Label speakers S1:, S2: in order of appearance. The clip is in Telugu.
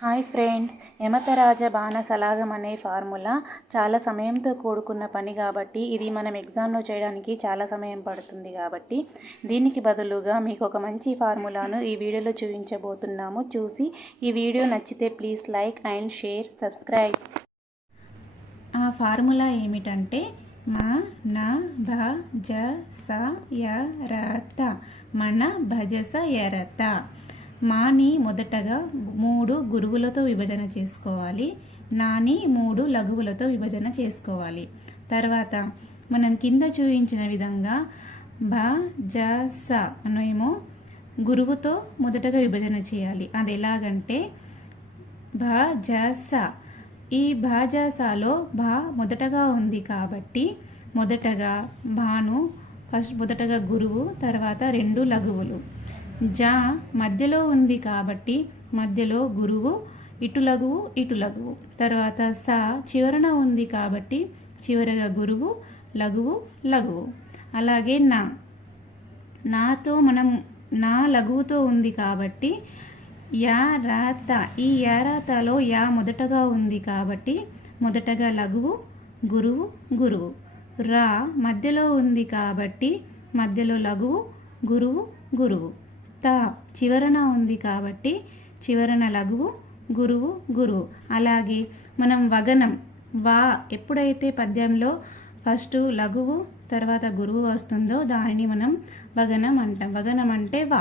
S1: హాయ్ ఫ్రెండ్స్ యమతరాజ బాణ సలాగం అనే ఫార్ములా చాలా సమయంతో కూడుకున్న పని కాబట్టి ఇది మనం ఎగ్జామ్లో చేయడానికి చాలా సమయం పడుతుంది కాబట్టి దీనికి బదులుగా మీకు ఒక మంచి ఫార్ములాను ఈ వీడియోలో చూపించబోతున్నాము. చూసి ఈ వీడియో నచ్చితే please like and share subscribe. ఆ ఫార్ములా ఏమిటంటే మా నా భ జ స య ర త మన భజస యరత మాని మొదటగా మూడు గురువులతో విభజన చేసుకోవాలి. నాని మూడు లఘువులతో విభజన చేసుకోవాలి. తర్వాత మనం కింద చూపించిన విధంగా బ జ స అనేమో గురువుతో మొదటగా విభజన చేయాలి. అది ఎలాగంటే భ జ స. ఈ భాజాసాలో భా మొదటగా ఉంది కాబట్టి మొదటగా భాను ఫస్ట్ మొదటగా గురువు తర్వాత రెండు లఘువులు. జా మధ్యలో ఉంది కాబట్టి మధ్యలో గురువు ఇటు ఇటులగువు ఇటు లఘువు. తర్వాత సా చివరన ఉంది కాబట్టి చివరగా గురువు లఘువు లఘువు. అలాగే నా. నాతో మనం నా లఘువుతో ఉంది కాబట్టి యా రాత ఈ యారాతలో యా మొదటగా ఉంది కాబట్టి మొదటగా లఘువు గురువు గురువు. రా మధ్యలో ఉంది కాబట్టి మధ్యలో లఘువు గురువు గురువు. తా చివరన ఉంది కాబట్టి చివరన లఘువు గురువు గురువు. అలాగే మనం వగనం వా ఎప్పుడైతే పద్యంలో ఫస్ట్ లఘువు తర్వాత గురువు వస్తుందో దానిని మనం వగనం అంటాం. వగనం అంటే వా.